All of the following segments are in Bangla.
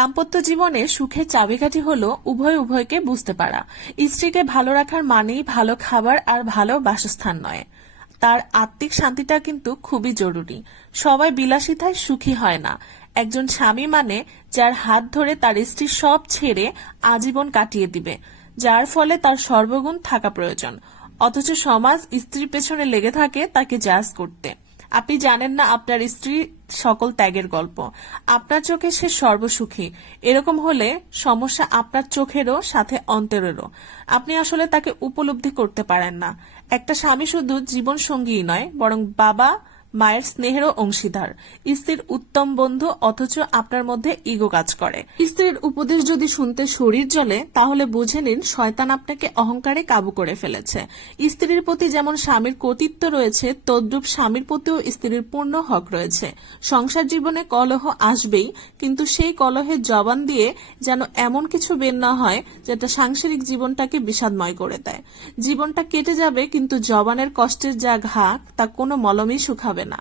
দাম্পত্য জীবনে সুখের চাবিকাঠি হলো উভয়কে বুঝতে পারা। স্ত্রীকে ভালো রাখার মানেই ভালো খাবার আর ভালো বাসস্থান নয়, তার আত্মিক শান্তিটা কিন্তু খুবই জরুরি। সবাই বিলাসিতায় সুখী হয় না। একজন স্বামী মানে যার হাত ধরে তার স্ত্রী সব ছেড়ে আজীবন কাটিয়ে দিবে, যার ফলে তার সর্বগুণ থাকা প্রয়োজন। অথচ সমাজ স্ত্রীর পেছনে লেগে থাকে তাকে জাজ করতে। আপনি জানেন না আপনার স্ত্রী সকল ত্যাগের গল্প। আপনার চোখে সে সর্বসুখী, এরকম হলে সমস্যা আপনার চোখেরও সাথে অন্তরেরও। আপনি আসলে তাকে উপলব্ধি করতে পারেন না। একটা স্বামী শুধু জীবন সঙ্গীই নয়, বরং বাবা মায়ের স্নেহেরও অংশীদার, স্ত্রীর উত্তম বন্ধু। অথচ আপনার মধ্যে ইগো কাজ করে। স্ত্রীর উপদেশ যদি শুনতে শরীর জ্বলে, তাহলে বুঝে নিন শয়তান আপনাকে অহংকারে কাবু করে ফেলেছে। স্ত্রীর প্রতি যেমন স্বামীর কর্তৃত্ব রয়েছে, তদ্রূপ স্বামীর প্রতিও স্ত্রীর পূর্ণ হক রয়েছে। সংসার জীবনে কলহ আসবেই, কিন্তু সেই কলহের জবান দিয়ে যেন এমন কিছু বের না হয় যেটা সাংসারিক জীবনটাকে বিষাদময় করে দেয়। জীবনটা কেটে যাবে, কিন্তু জবানের কষ্টের যা ঘা তা কোনো মলমই শুকাবে না।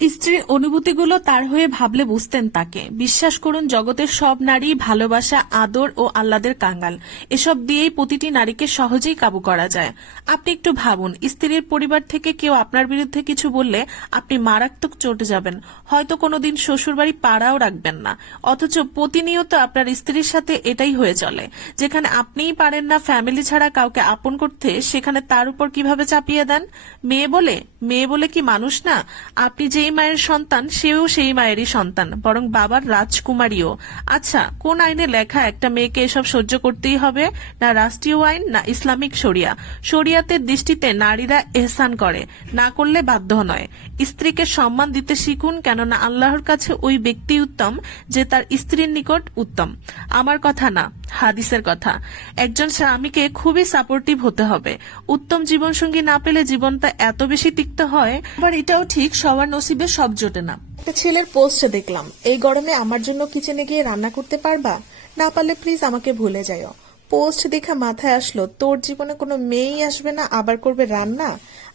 স্ত্রীর অনুভূতিগুলো তার হয়ে ভাবলে বুঝতেন তাকে। বিশ্বাস করুন, জগতের সব নারী ভালোবাসা, আদর ও আহ্লাদের কাঙ্গাল। এসব দিয়েই প্রতিটি নারীকে সহজেই কাবু করা যায়। আপনি একটু ভাবুন, স্ত্রীর পরিবার থেকে কেউ আপনার বিরুদ্ধে কিছু বললে আপনি মারাত্মক চটে যাবেন, হয়তো কোনোদিন শ্বশুরবাড়ি পাড়াও রাখবেন না। অথচ প্রতিনিয়ত আপনার স্ত্রীর সাথে এটাই হয়ে চলে। যেখানে আপনিই পারেন না ফ্যামিলি ছাড়া কাউকে আপন করতে, সেখানে তার উপর কিভাবে চাপিয়ে দেন। মেয়ে বলে কি মানুষ না? আপনি যেই মায়ের সন্তান, সেও সেই মায়েরই সন্তান, বরং বাবার রাজকুমারীও। আচ্ছা, কোন আইনে লেখা একটা মেয়েকে এসব সহ্য করতেই হবে? না রাষ্ট্রীয় আইন, না ইসলামিক শরিয়া। শরিয়াতের দৃষ্টিতে নারীরা এহসান করে, না করলে বাধ্য নয়। স্ত্রীকে সম্মান দিতে শিখুন, কেননা আল্লাহর কাছে ওই ব্যক্তি উত্তম যে তার স্ত্রীর নিকট উত্তম। আমার কথা না, হাদিসের কথা। একজন স্বামীকে খুবই সাপোর্টিভ হতে হবে। উত্তম জীবনসঙ্গী না পেলে জীবনটা এত বেশি তিক্ত হয়। আবার এটাও ঠিক, সবার নসিবে সব জোটে না। একটা ছেলের পোস্টে দেখলাম, এই গরমে আমার জন্য কিচেনে গিয়ে রান্না করতে পারবা? না পারলে প্লিজ আমাকে ভুলে যাও। পোস্ট দেখা মাথায় আসলো, তোর জীবনে কোনো মেয়েই আসবে না, আবার করবে রান্না?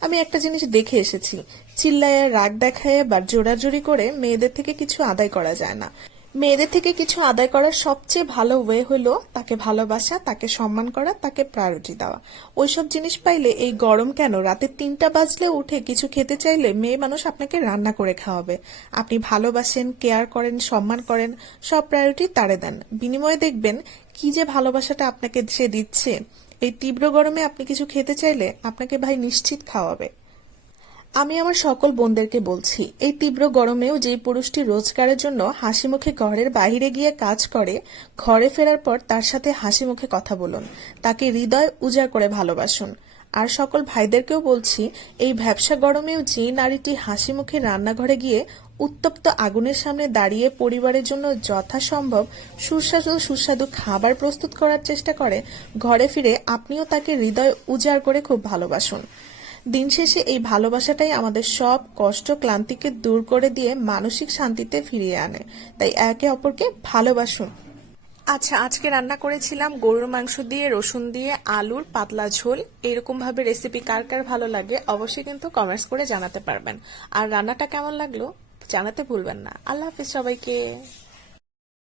আমি একটা জিনিস দেখে এসেছি, চিল্লায়া রাগ দেখায় বা জোরাজোরি করে মেয়েদের থেকে কিছু আদায় করা যায় না। মেয়েদের থেকে কিছু আদায় করার সবচেয়ে ভালো ওয়ে হলো তাকে ভালোবাসা, তাকে সম্মান করা, তাকে প্রায়োরিটি দেওয়া। ওইসব জিনিস পাইলে এই গরম কেন, রাতে 3টা বাজলে উঠে কিছু খেতে চাইলে মেয়ে মানুষ আপনাকে রান্না করে খাওয়াবে। আপনি ভালোবাসেন, কেয়ার করেন, সম্মান করেন, সব প্রায়োরিটি তারে দেন। বিনিময়ে দেখবেন কি যে ভালোবাসাটা আপনাকে সে দিচ্ছে। এই তীব্র গরমে আপনি কিছু খেতে চাইলে আপনাকে ভাই নিশ্চিত খাওয়াবে। আমি আমার সকল বোনদেরকে বলছি, এই তীব্র গরমেও যে পুরুষটি রোজগারের জন্য হাসি মুখে ঘরের বাইরে গিয়ে কাজ করে, ঘরে ফেরার পর তার সাথে হাসি মুখে কথা বলুন, তাকে হৃদয় উজাড় করে ভালোবাসুন। আর সকল ভাইদেরকেও বলছি, এই ভ্যাপসা গরমেও যে নারীটি হাসি মুখে রান্নাঘরে গিয়ে উত্তপ্ত আগুনের সামনে দাঁড়িয়ে পরিবারের জন্য যথাসম্ভব সুস্বাদু খাবার প্রস্তুত করার চেষ্টা করে, ঘরে ফিরে আপনিও তাকে হৃদয় উজাড় করে খুব ভালোবাসুন। দিন শেষে এই ভালোবাসাটাই আমাদের সব কষ্ট ক্লান্তিকে দূর করে দিয়ে মানসিক শান্তিতে ফিরিয়ে আনে। তাই একে অপরকে ভালোবাসুন। আচ্ছা, আজকে রান্না করেছিলাম গরুর মাংস দিয়ে, রসুন দিয়ে, আলুর পাতলা ঝোল। এরকম ভাবে রেসিপি কার কার ভালো লাগে অবশ্যই কিন্তু কমেন্টস করে জানাতে পারবেন। আর রান্নাটা কেমন লাগলো জানাতে ভুলবেন না। আল্লাহ হাফিজ সবাইকে।